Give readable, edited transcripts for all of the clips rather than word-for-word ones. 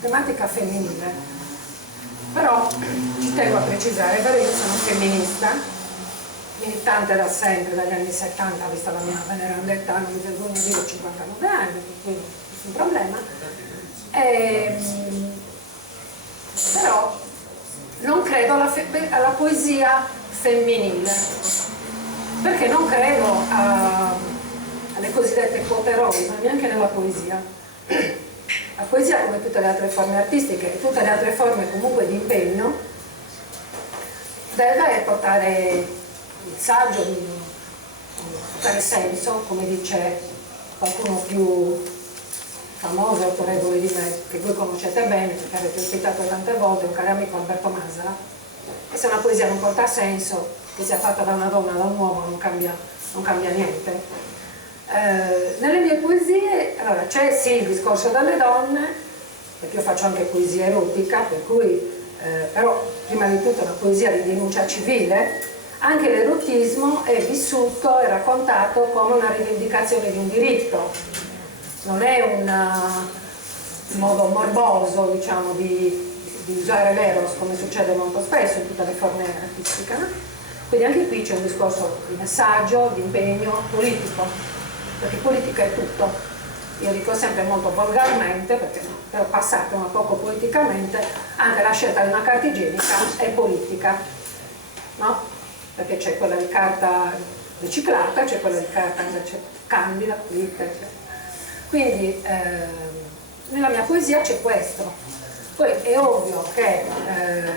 tematica femminile. Però ci tengo a precisare, è vero, io sono femminista, militante da sempre, dagli anni 70, vista la mia veneranda età, non mi vergogno di dire 59 anni, per cui nessun problema. Però non credo alla poesia femminile, perché non credo alle cosiddette quote rosa, neanche nella poesia. La poesia, come tutte le altre forme artistiche e tutte le altre forme comunque di impegno, deve portare il saggio, portare senso, come dice qualcuno più famoso e autorevole di me, che voi conoscete bene perché avete ospitato tante volte, un caro amico, Alberto Masala. E se una poesia non porta senso, che sia fatta da una donna o da un uomo, non cambia niente. Nelle mie poesie, allora, c'è sì il discorso delle donne, perché io faccio anche poesia erotica, per cui però prima di tutto una poesia di denuncia civile. Anche l'erotismo è vissuto e raccontato come una rivendicazione di un diritto, non è un modo morboso, diciamo, di usare l'eros, come succede molto spesso in tutte le forme artistiche. Quindi anche qui c'è un discorso di messaggio, di impegno politico, perché politica è tutto. Io dico sempre molto volgarmente, perché per passare un poco poeticamente, anche la scelta di una carta igienica è politica, no? Perché c'è quella di carta riciclata, c'è quella di carta invece candida, pulita, eccetera. Quindi nella mia poesia c'è questo. Poi è ovvio che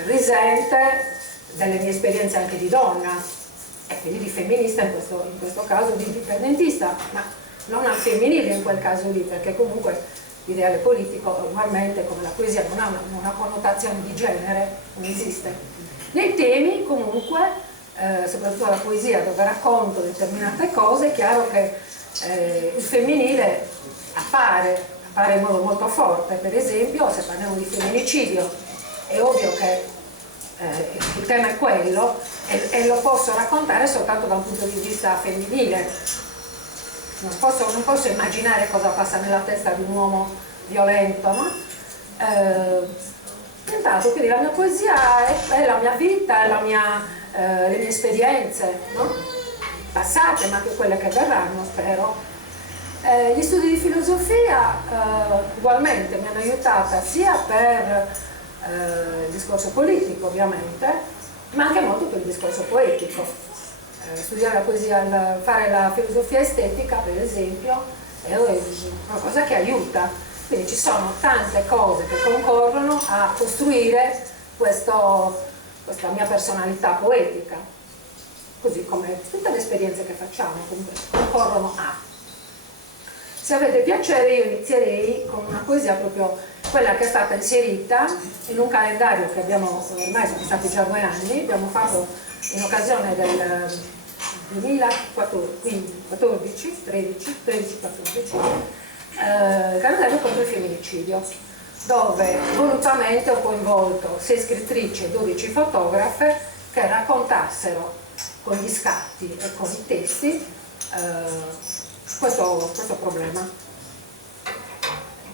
risente delle mie esperienze anche di donna e quindi di femminista in questo caso, di indipendentista, ma non al femminile in quel caso lì, perché comunque l'ideale politico ugualmente come la poesia non ha una connotazione di genere, non esiste. Nei temi comunque, soprattutto la poesia dove racconto determinate cose, è chiaro che il femminile appare in modo molto forte. Per esempio, se parliamo di femminicidio, è ovvio che il tema è quello e lo posso raccontare soltanto da un punto di vista femminile. Non posso immaginare cosa passa nella testa di un uomo violento, no? Intanto, quindi la mia poesia è la mia vita, è le mie esperienze, no? Passate, ma anche quelle che verranno, spero. Gli studi di filosofia ugualmente mi hanno aiutata sia per il discorso politico, ovviamente, ma anche molto per il discorso poetico. Studiare la poesia, fare la filosofia estetica, per esempio, è qualcosa che aiuta. Quindi ci sono tante cose che concorrono a costruire questa mia personalità poetica, così come tutte le esperienze che facciamo comunque concorrono a. Se avete piacere io inizierei con una poesia proprio quella che è stata inserita in un calendario che abbiamo, ormai sono stati già 2 anni, abbiamo fatto in occasione del 2014, 13-14, calendario contro il femminicidio, dove volutamente ho coinvolto 6 scrittrici e 12 fotografe che raccontassero con gli scatti e con i testi questo problema.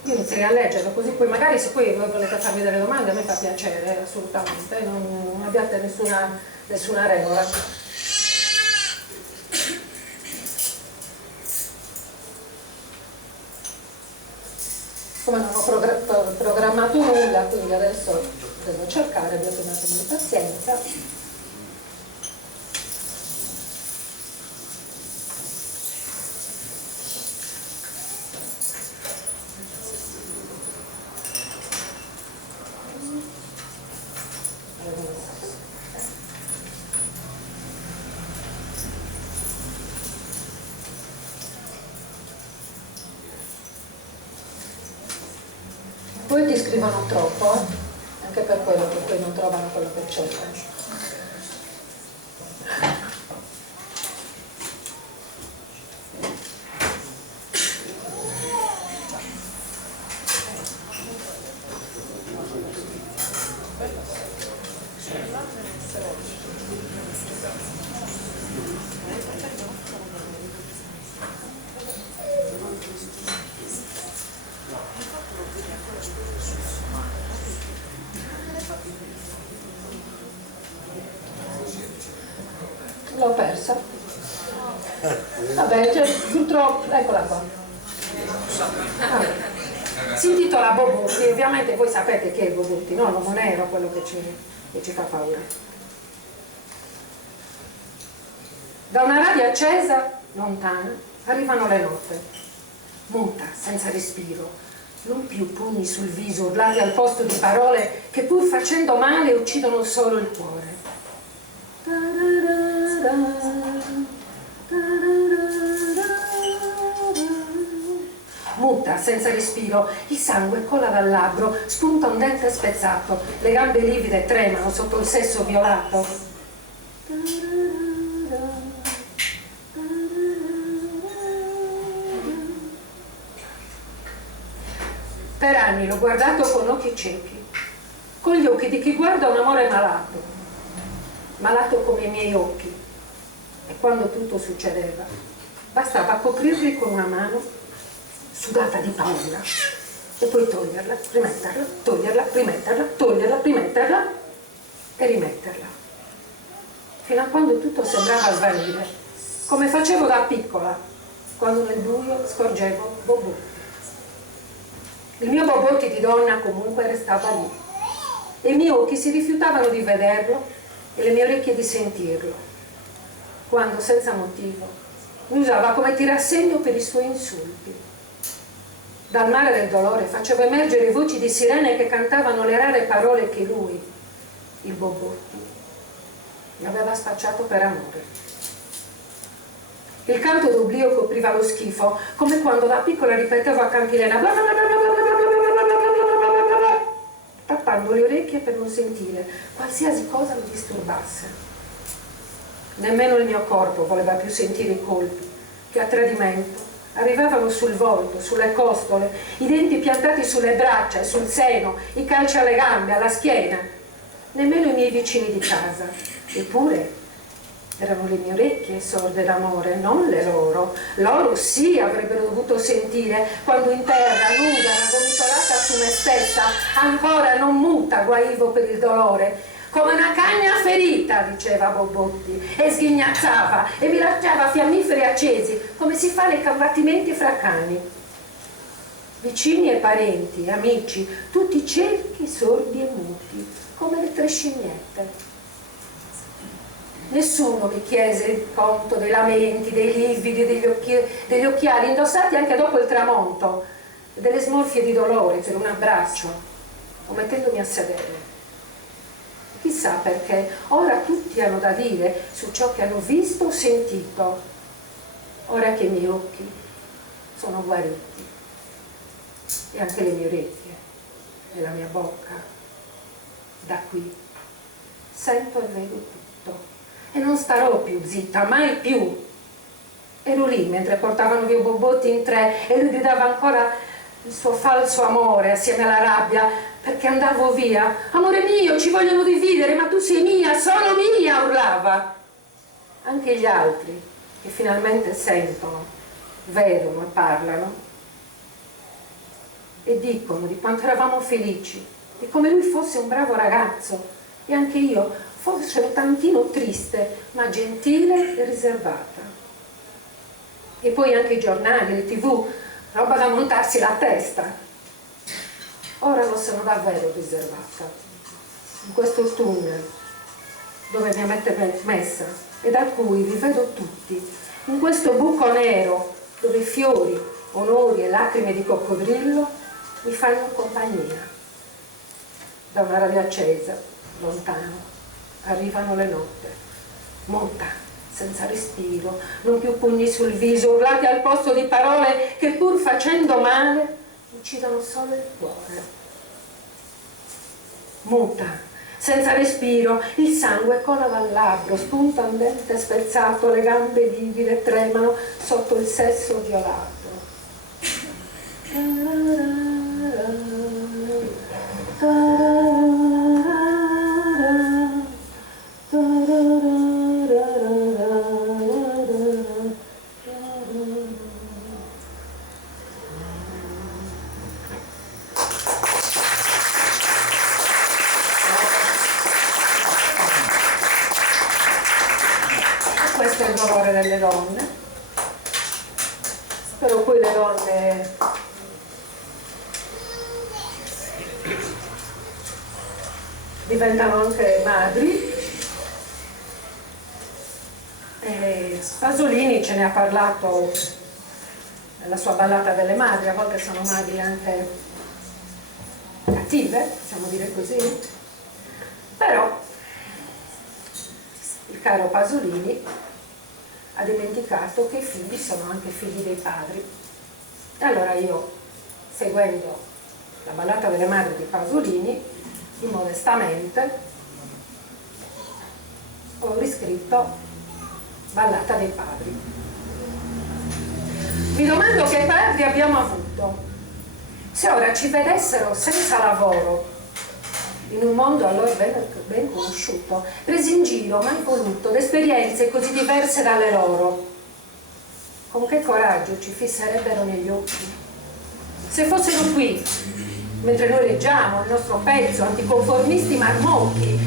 Io inizierei a leggerlo, così poi magari se poi voi volete farmi delle domande a me fa piacere, assolutamente, non abbiate nessuna regola. Come non ho programmato nulla, quindi adesso devo cercare, abbiate un attimo di pazienza. Poi ti scrivono troppo, anche per quello per cui non trovano quello che cercano. L'ho persa. Vabbè, cioè, purtroppo, eccola qua. Si intitola Bobotti, ovviamente voi sapete che è Bobotti, no? L'uomo nero, quello che ci fa paura. Da una radio accesa, lontana, arrivano le note. Muta, senza respiro, non più pugni sul viso, urlati al posto di parole che pur facendo male uccidono solo il cuore. Muta, senza respiro, il sangue cola dal labbro, spunta un dente spezzato, le gambe livide tremano sotto il sesso violato. Per anni l'ho guardato con occhi ciechi, con gli occhi di chi guarda un amore malato, malato come i miei occhi. E quando tutto succedeva, bastava coprirli con una mano sudata di paura e poi toglierla, rimetterla, toglierla, rimetterla, toglierla, rimetterla e rimetterla, fino a quando tutto sembrava svanire, come facevo da piccola, quando nel buio scorgevo Bobotti. Il mio Bobotti di donna comunque restava lì, e i miei occhi si rifiutavano di vederlo e le mie orecchie di sentirlo, quando senza motivo mi usava come tirassegno per i suoi insulti. Dal mare del dolore facevo emergere voci di sirene che cantavano le rare parole che lui, il Bobotti, mi aveva spacciato per amore. Il canto d'oblio copriva lo schifo, come quando da piccola ripetevo a cantilena bla bla bla bla bla bla bla bla bla, tappando le orecchie per non sentire qualsiasi cosa mi disturbasse. Nemmeno il mio corpo voleva più sentire i colpi che a tradimento arrivavano sul volto, sulle costole, i denti piantati sulle braccia e sul seno, i calci alle gambe, alla schiena. Nemmeno i miei vicini di casa. Eppure erano le mie orecchie sorde d'amore, non le loro. Loro sì avrebbero dovuto sentire quando in terra, nuda, gomitolata su me stessa, ancora non muta, guaivo per il dolore. Come una cagna ferita, diceva Bobotti, e sghignazzava e mi lasciava fiammiferi accesi, come si fa nei combattimenti fra cani. Vicini e parenti, amici, tutti cerchi, sordi e muti, come le tre scimmiette. Nessuno mi chiese conto dei lamenti, dei lividi, degli occhiali indossati anche dopo il tramonto, delle smorfie di dolore per un abbraccio, o mettendomi a sedere. Chissà perché ora tutti hanno da dire su ciò che hanno visto o sentito, ora che i miei occhi sono guariti, e anche le mie orecchie e la mia bocca. Da qui sento e vedo tutto, e non starò più zitta, mai più. Ero lì mentre portavano via Bobotti in tre e lui gridava ancora il suo falso amore assieme alla rabbia, perché andavo via. Amore mio, ci vogliono dividere, ma tu sei mia, solo mia, urlava. Anche gli altri, che finalmente sentono, vedono e parlano, e dicono di quanto eravamo felici, di come lui fosse un bravo ragazzo, e anche io forse un tantino triste, ma gentile e riservata. E poi anche i giornali, le TV, roba da montarsi la testa. Ora lo sono davvero riservata, in questo tunnel dove mi avete messa e da cui vi vedo tutti, in questo buco nero dove fiori, onori e lacrime di coccodrillo mi fanno compagnia. Da una radio accesa, lontano, arrivano le notte, muta, senza respiro, non più pugni sul viso, urlati al posto di parole che pur facendo male uccidono solo il cuore. Muta, senza respiro, il sangue cola dal labbro, spunta un dente spezzato, le gambe livide tremano sotto il sesso violato. dolore delle donne, però poi le donne diventano anche madri. E Pasolini ce ne ha parlato nella sua Ballata delle madri. A volte sono madri anche cattive, possiamo dire così, però il caro Pasolini ha dimenticato che i figli sono anche figli dei padri. E allora io, seguendo la Ballata delle madri di Pasolini, immodestamente ho riscritto Ballata dei padri. Mi domando che padri abbiamo avuto. Se ora ci vedessero senza lavoro, in un mondo allora ben conosciuto, presi in giro, mai voluto, d'esperienze così diverse dalle loro, con che coraggio ci fisserebbero negli occhi? Se fossero qui, mentre noi leggiamo il nostro pezzo, anticonformisti marmocchi,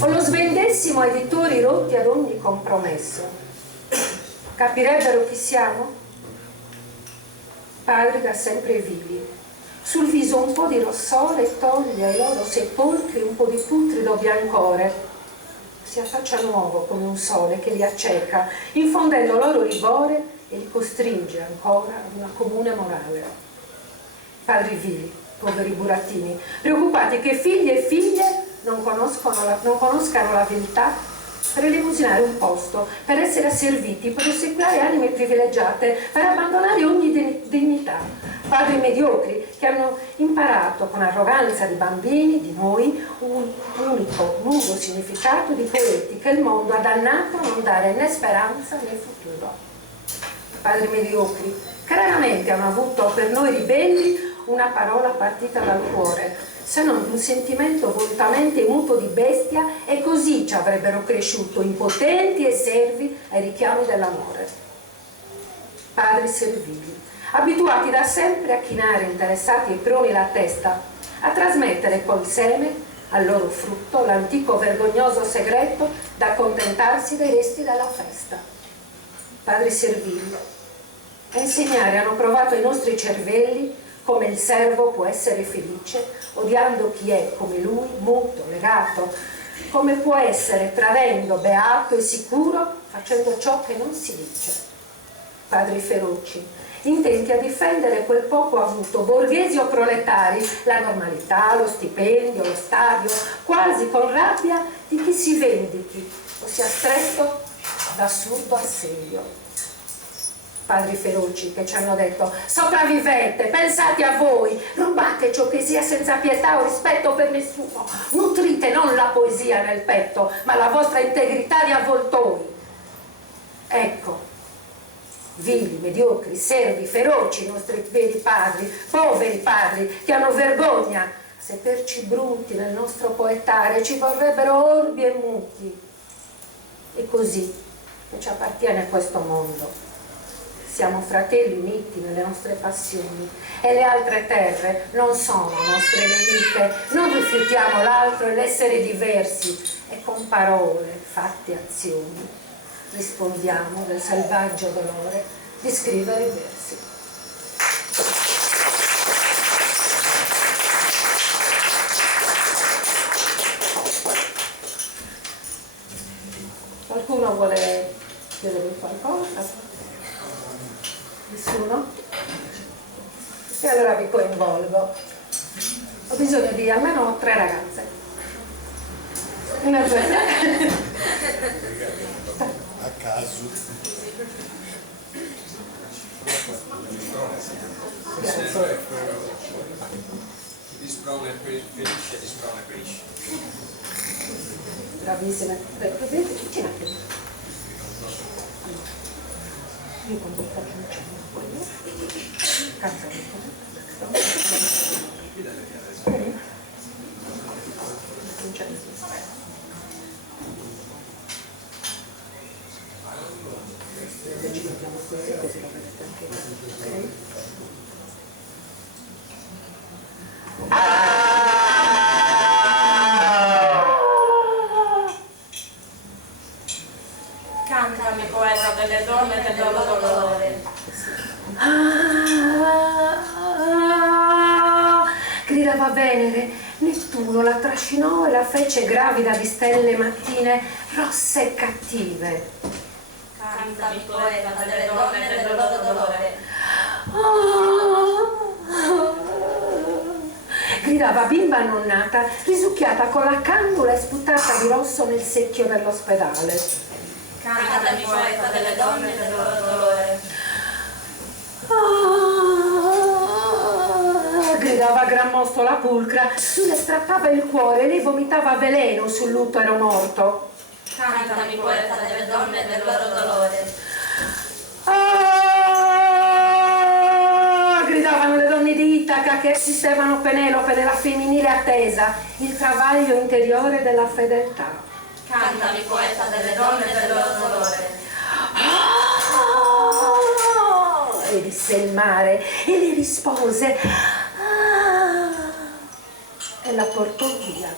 o lo svendessimo a editori rotti ad ogni compromesso, capirebbero chi siamo? Padri da sempre vivi, sul viso un po' di rossore toglie ai loro sepolcri un po' di putrido biancore, si affaccia nuovo come un sole che li acceca, infondendo loro rigore e li costringe ancora ad una comune morale. Padri vivi, poveri burattini, preoccupati che figli e figlie non conoscano la viltà per elemosinare un posto, per essere asserviti, per ossequiare anime privilegiate, per abbandonare ogni dignità. Padri mediocri che hanno imparato con arroganza di bambini, di noi, un unico, nudo significato di poeti che il mondo ha dannato a non dare né speranza né futuro. Padri mediocri che raramente hanno avuto per noi ribelli una parola partita dal cuore, se non un sentimento volutamente muto di bestia, e così ci avrebbero cresciuto impotenti e servi ai richiami dell'amore. Padri servili, abituati da sempre a chinare interessati e proni la testa, a trasmettere col seme al loro frutto l'antico vergognoso segreto da accontentarsi dei resti della festa. Padri servili, a insegnare hanno provato i nostri cervelli come il servo può essere felice odiando chi è come lui, muto, legato, come può essere tradendo, beato e sicuro facendo ciò che non si dice. Padri feroci, intenti a difendere quel poco avuto, borghesi o proletari, la normalità, lo stipendio, lo stadio, quasi con rabbia di chi si vendichi o sia stretto da assurdo assedio. Padri feroci che ci hanno detto: sopravvivete, pensate a voi, rubate ciò che sia senza pietà o rispetto per nessuno, nutrite non la poesia nel petto, ma la vostra integrità di avvoltoi. Ecco, vili, mediocri, servi, feroci i nostri veri padri, poveri padri, che hanno vergogna a saperci bruti nel nostro poetare, ci vorrebbero orbi e muti. E così, che ci appartiene a questo mondo. Siamo fratelli uniti nelle nostre passioni e le altre terre non sono nostre nemiche, non rifiutiamo l'altro e l'essere diversi e con parole, fatti, azioni rispondiamo del selvaggio dolore di scrivere i versi. Qualcuno vuole chiedere qualcosa? Nessuno? E allora vi coinvolgo. Ho bisogno di almeno 3 ragazze. Una giornata. A caso. Grazie. Di sprone ferisce, di sprone ferisce. Bravissime. Vedete, avvicinate. Io quando faccio Cantami, poeta gridava Venere. Nettuno la trascinò e la fece gravida di stelle mattine rosse e cattive. Cantami poeta delle donne del loro dolore. Gridava bimba annonnata, risucchiata con la cannula e sputata di rosso nel secchio dell'ospedale. Cantami poeta delle donne del loro dolore. Gridava Gran Mosto la pulcra, lui le strappava il cuore e lei vomitava veleno sul lutero morto. Cantami poeta delle donne del loro dolore. Gridavano le donne di Itaca che assistevano Penelope nella femminile attesa, il travaglio interiore della fedeltà. Cantami poeta delle donne del loro dolore. E disse il mare e le rispose e la portò via.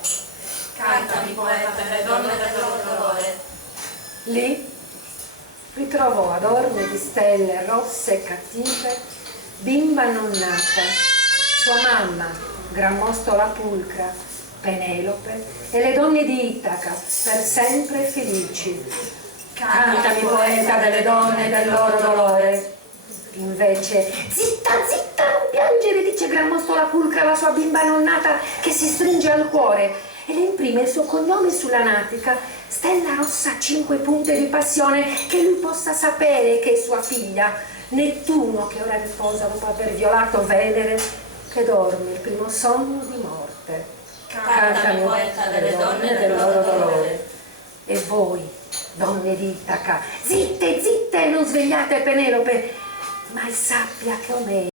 Cantami poeta delle donne del loro dolore. Lì ritrovò adorne di stelle rosse e cattive bimba non nata, sua mamma, Gran Mosto la pulcra, Penelope e le donne di Itaca, per sempre felici. Cantami poeta delle donne del loro dolore. Invece, zitta, zitta, non piangere, dice Gran Mosto la pulcra alla sua bimba non nata che si stringe al cuore e le imprime il suo cognome sulla natica, stella rossa a 5 punte di passione, che lui possa sapere che è sua figlia. Nettuno, che ora riposa dopo aver violato Venere, che dorme il primo sogno di morte. Cantami poeta delle donne del loro dolore. E voi, donne d'Itaca, zitte, zitte, non svegliate Penelope, mai sappia che Omeo